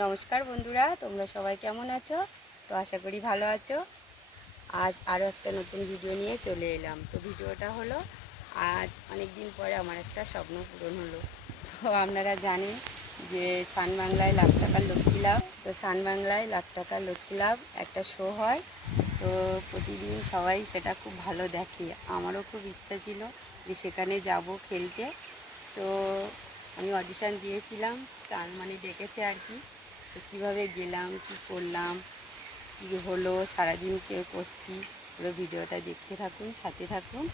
नमस्कार बंधुरा তোমরা সবাই কেমন আছো। তো আশা করি ভালো আছো। আজ আরও একটা নতুন ভিডিও নিয়ে চলে এলাম। তো ভিডিওটা হলো আজ অনেক দিন পরে আমার একটা স্বপ্ন পূরণ হলো। তো আপনারা জানেন যে সানবাংলায় লাখ টাকার লক্ষ্মী লাভ, তো সানবাংলায় লাখ টাকার লক্ষ্মী লাভ একটা শো হয়। তো প্রতিদিন সবাই সেটা খুব ভালো দেখে। আমারও খুব ইচ্ছা ছিল যে সেখানে যাব খেলতে। তো আমি অডিশান দিয়েছিলাম, মানে ডেকেছে আর কি। তো কীভাবে গেলাম, কী করলাম, কী হলো, সারাদিন কে করছি, পুরো ভিডিওটা দেখতে থাকুন, সাথে থাকুন।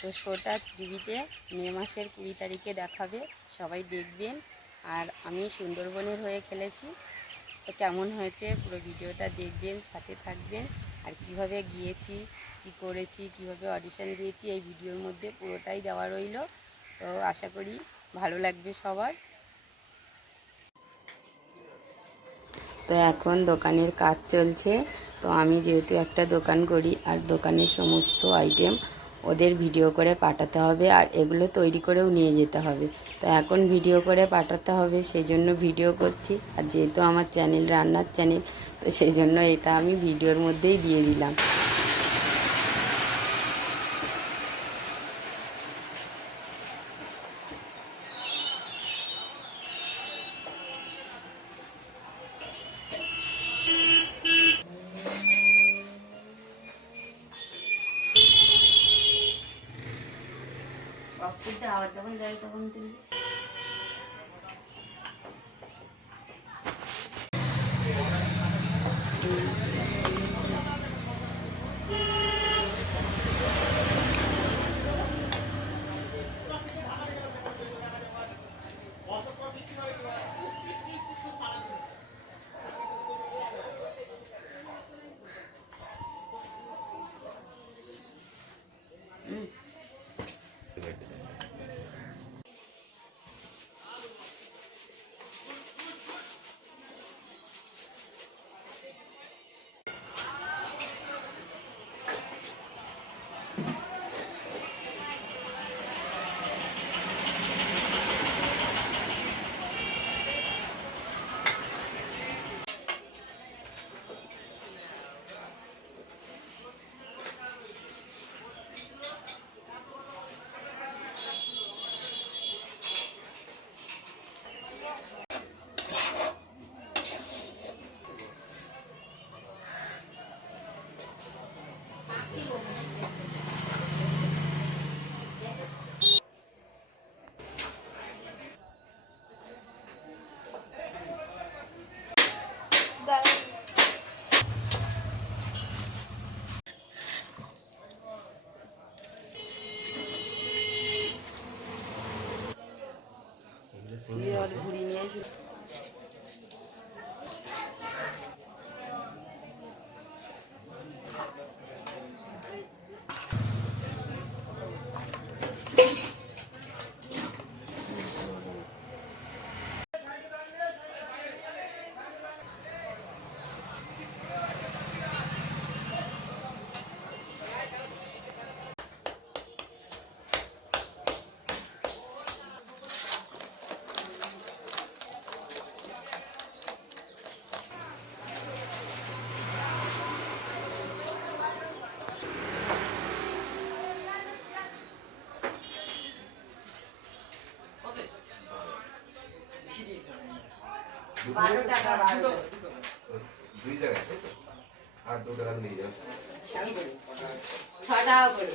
তো শোটা টিভিতে মে মাসের 20 তারিখে দেখাবে, সবাই দেখবেন। আর আমি সুন্দরবনের হয়ে খেলেছি। তো কেমন হয়েছে পুরো ভিডিওটা দেখবেন, সাথে থাকবেন। আর কিভাবে গিয়েছি, কি করেছি, কিভাবে অডিশন দিয়েছি, এই ভিডিওর মধ্যে পুরোটাই দেওয়া রইল। তো আশা করি ভালো লাগবে সবার। তো এখন দোকানের কাজ চলছে। তো আমি যেহেতু একটা দোকান করি, আর দোকানের সমস্ত আইটেম ওদের ভিডিও করে পাঠাতে হবে, আর এগুলো তৈরি করেও নিয়ে যেতে হবে। তো এখন ভিডিও করে পাঠাতে হবে, সেই জন্য ভিডিও করছি। আর যেহেতু আমার চ্যানেল রান্নার চ্যানেল, তো সেই জন্য এটা আমি ভিডিওর মধ্যেই দিয়ে দিলাম। আওয়াজ যখন যাবে তখন তুমি ঘুরিয়ে নিয়ে আসি। দুই জায়গায় আর 2 টাকা নিয়ে যাও 6 টাকা করে।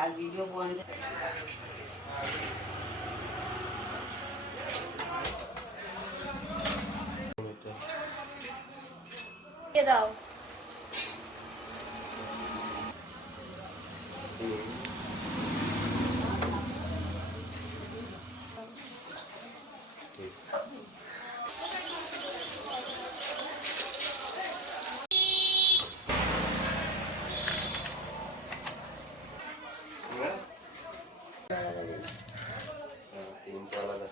আর ভিডিও বন্ধ দাও। তিনটা আলাদা।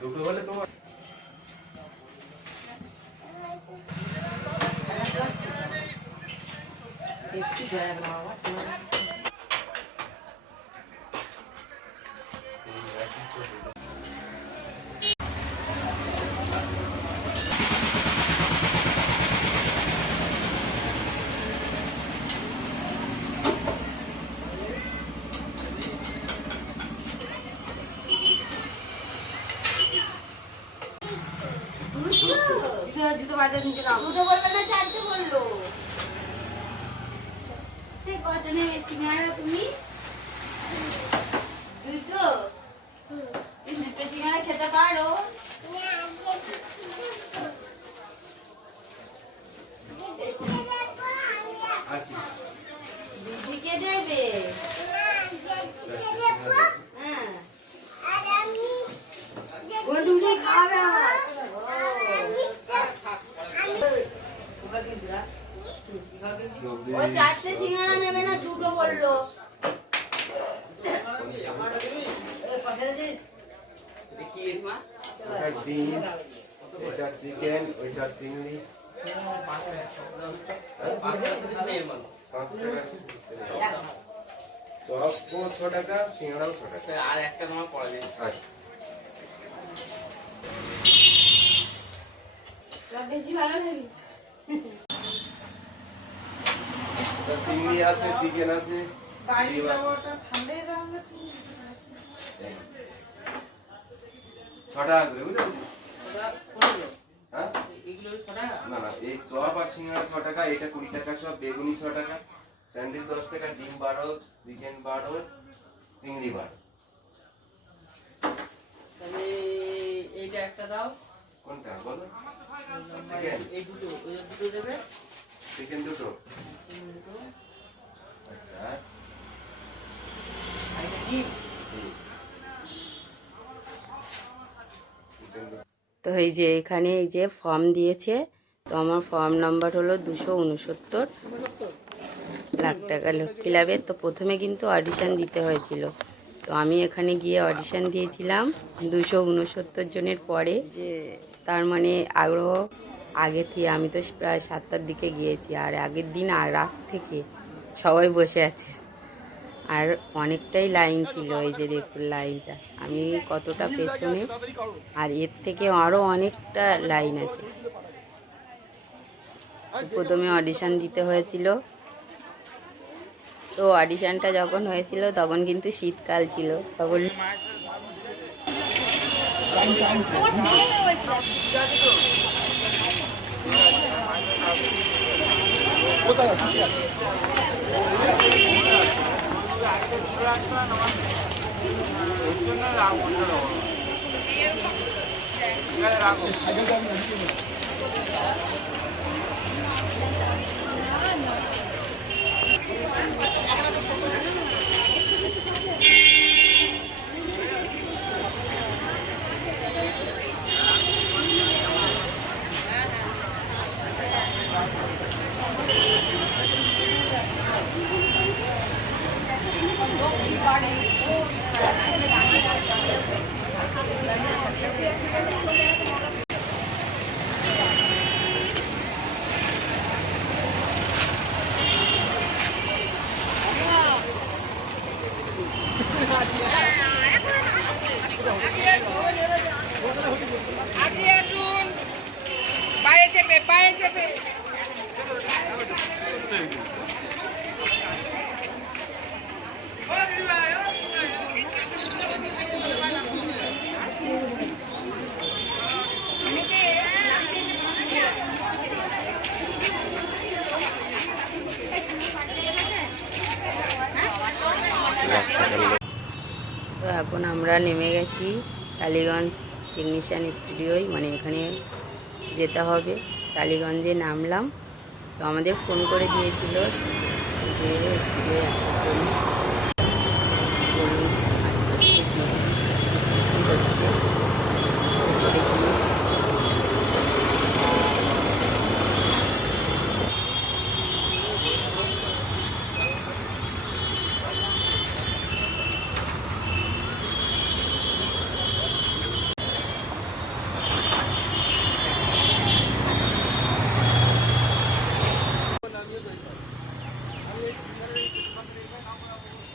দুটো হলে তোমার দেখছি যায় না বাবা। জুতো বাজার নিচে নাও। দুটো বললো না চারটে বললো। কত নেবে সিঙ্গাড়া তুমি? দুটো? দুটো সিঙ্গাড়া খেতে পারো? দিদিকে দেবে? হ্যাঁ। ও দুধে খাবে আমার। ও চারটে সিঙ্গাড়া নেবে না দুটো বললো। ডিম, এটা চিকেন, ওইটা চিংড়ি। 5 টাকা। চপ 6 টাকা, সিঙ্গাড়াও 6 টাকা। আর একটা তোমার পড়া যায়। আচ্ছা। বেশি ভালো লাগে। চিংড়ি আছে, চিকেন আছে, ডিম আছে। 6 টাকা করে বুঝলেন? হ্যাঁ? না না, এই চপ আর সিঙ্গাড়া 6 টাকা, এটা 20 টাকা সব, বেগুনি 6 টাকা, স্যান্ডউইচ 10 টাকা, ডিম 12, চিকেন 12, চিংড়ি 12। তাহলে এইটা একটা দাও। কোনটা বলো? চিকেন, এই দুটো, ওই দুটো দেবে। চিকেন দুটো। দুটো। আচ্ছা। আর এটা ডিম। চিকেন দুটো। তো এই যে এখানে এই যে ফর্ম দিয়েছে, তো আমার ফর্ম নাম্বার হলো 269 লাখ টাকা লক্ষ্মী লাভের। তো প্রথমে কিন্তু অডিশন দিতে হয়েছিল, তো আমি এখানে গিয়ে অডিশন দিয়েছিলাম 269 জনের পরে, যে তার মানে আরও আগে থেকে, আমি তো প্রায় 7টার দিকে গিয়েছি, আর আগের দিন রাত থেকে সবাই বসে আছে, আর অনেকটাই লাইন ছিল। এই যে দেখুন লাইনটা, আমি কতটা পেছনে, আর এর থেকে আরও অনেকটা লাইন আছে। প্রথমে অডিশন দিতে হয়েছিল, তো অডিশনটা যখন হয়েছিল তখন কিন্তু শীতকাল ছিল, তখন এখন আমরা নেমে গেছি টালিগঞ্জ টেকনিশিয়ান স্টুডিওয়, মানে এখানে যেতে হবে। টালিগঞ্জে নামলাম, তো আমাদের ফোন করে দিয়েছিল যে স্টুডিওয়ে আসার জন্য। বলুন আস্তে আস্তে কী হচ্ছে করে গিয়ে।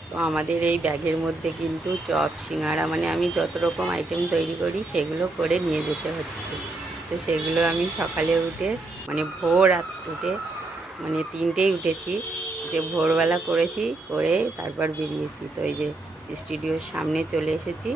তো আমাদের এই ব্যাগের মধ্যে কিন্তু চপ সিঙ্গাড়া মানে আমি যত রকম আইটেম তৈরি করি সেগুলো করে নিয়ে যেতে হচ্ছে। তো সেগুলো আমি সকালে উঠে মানে ভোর উঠে মানে 3টেই উঠেছি, যে ভোরবেলা করেছি, করে তারপর বেরিয়েছি। তো এই যে স্টুডিওর সামনে চলে এসেছি।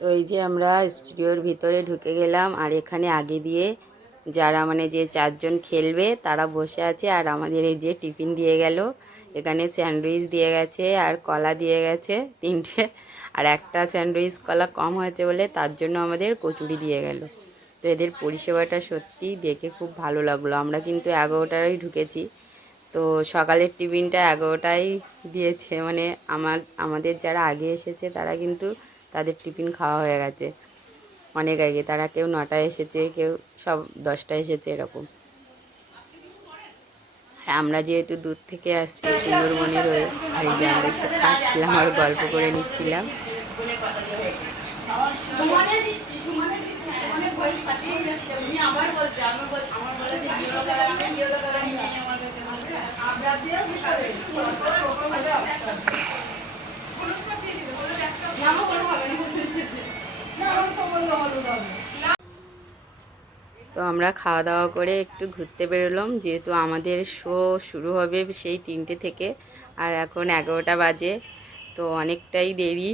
তো এই যে আমরা স্টুডিওর ভিতরে ঢুকে গেলাম, আর এখানে আগে দিয়ে যারা মানে যে 4জন খেলবে তারা বসে আছে। আর আমাদের এই যে টিফিন দিয়ে গেল, এখানে স্যান্ডউইচ দিয়ে গেছে আর কলা দিয়ে গেছে 3টে, আর একটা স্যান্ডউইচ কলা কম হয়েছে বলে তার জন্য আমাদের কচুরি দিয়ে গেল। তো এদের পরিষেবাটা সত্যি দেখে খুব ভালো লাগলো। আমরা কিন্তু 11টায় ঢুকেছি, তো সকালের টিফিনটা 11টায় দিয়েছে, মানে আমাদের যারা আগে এসেছে তারা কিন্তু তাদের টিফিন খাওয়া হয়ে গেছে অনেক আগে। তারা কেউ 9টায় এসেছে, কেউ সব 10টায় এসেছে এরকম। আর আমরা যেহেতু দূর থেকে আসছি সুন্দরবনের হয়ে, আর এই যে আমরা একটু খাচ্ছিলাম আর গল্প করে নিচ্ছিলাম। তো আমরা খাওয়া দাওয়া করে একটু ঘুরতে বেরোলাম, যেহেতু আমাদের শো শুরু হবে সেই 3টে থেকে, আর এখন 11টা বাজে, তো অনেকটাই দেরি।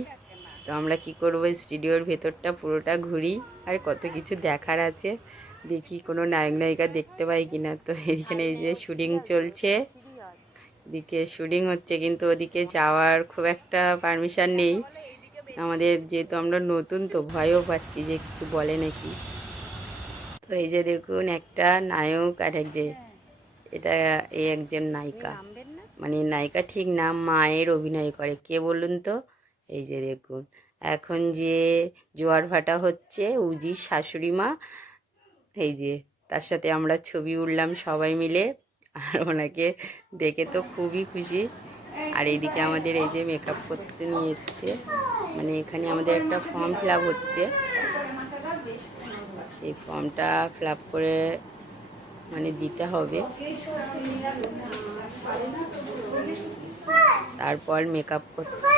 তো আমরা কি করব, স্টুডিওর ভেতরটা পুরোটা ঘুরি, আর কত কিছু দেখার আছে, দেখি কোনো নায়ক নায়িকা দেখতে পাই কিনা। তো এইখানে এই যে শুটিং চলছে, এদিকে শুটিং হচ্ছে, কিন্তু ওদিকে যাওয়ার খুব একটা পারমিশন নেই আমাদের, যেহেতু আমরা নতুন তো ভয়ও পাচ্ছি যে কিছু বলে নাকি। তো এই যে দেখুন একটা নায়ক আর এক যে এটা এই একজন নায়িকা, মানে নায়িকা ঠিক না, মায়ের অভিনয় করে। কে বলুন তো? এই যে দেখুন এখন যে জোয়ার ভাটা হচ্ছে, উজির শাশুড়ি মা, এই যে তার সাথে আমরা ছবি উঠলাম সবাই মিলে, আর ওনাকে দেখে তো খুবই খুশি। আর এইদিকে আমাদের এই যে মেকআপ করতে নিয়ে এসছে, মানে এখানে আমাদের একটা ফর্ম ফিল আপ হচ্ছে, সেই ফর্মটা ফিল আপ করে মানে দিতে হবে, তারপর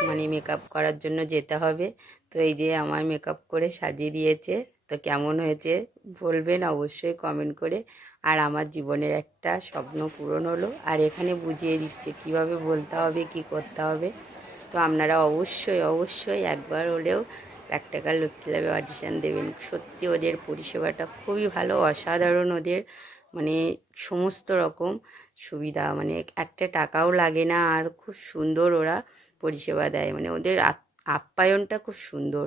মানে মেকআপ করার জন্য যেতে হবে। তো এই যে আমার মেকআপ করে সাজিয়ে দিয়েছে, তো কেমন হয়েছে বলবেন অবশ্যই কমেন্ট করে। আর আমার জীবনের একটা স্বপ্ন পূরণ হলো, আর এখানে বুঝিয়ে দিচ্ছে কিভাবে বলতে হবে, কি করতে হবে। তো আপনারা অবশ্যই অবশ্যই একবার হলেও প্র্যাকটিক্যাল লক্ষ্মী ল্যাবে অডিশন দেবেন। সত্যি ওদের পরিষেবাটা খুবই ভালো, অসাধারণ। ওদের মানে সমস্ত রকম সুবিধা, মানে একটা টাকাও লাগে না, আর খুব সুন্দর ওরা পরিষেবা দেয়, মানে ওদের আপ্যায়নটা খুব সুন্দর,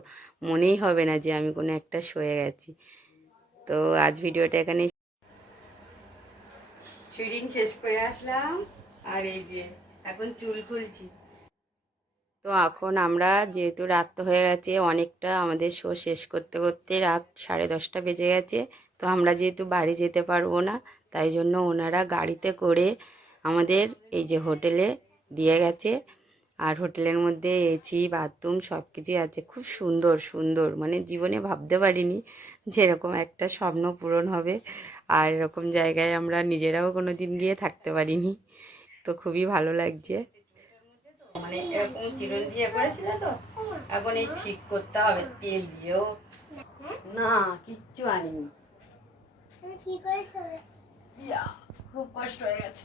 মনেই হবে না যে আমি কোনো একটা শোয়ে গেছি। তো আজ ভিডিওটা এখানে শুটিং শেষ করে আসলাম, আর এই যে এখন চুল খুলছি। তো এখন আমরা যেহেতু রাত তো হয়ে গেছে অনেকটা, আমাদের শো শেষ করতে করতে রাত 10:30 বেজে গেছে। তো আমরা যেহেতু বাড়ি যেতে পারবো না, তাই জন্য ওনারা গাড়িতে করে আমাদের এই যে হোটেলে দিয়ে গেছে। আর হোটেলের মধ্যে এসি বাথরুম সব কিছুই আছে, খুব সুন্দর সুন্দর, মানে জীবনে ভাবতে পারিনি যে এরকম একটা স্বপ্ন পূরণ হবে। আর এরকম জায়গায় আমরা নিজেরাও কোনো দিন গিয়ে থাকতে পারিনি, তো খুবই ভালো লাগছে। মানে এরকম চিরুন দিয়ে করেছিল তো, এখন এই ঠিক করতে হবে তেল দিয়েও। না কিচ্ছু আনিনি, ইয়া, খুব কষ্ট হয়ে গেছে।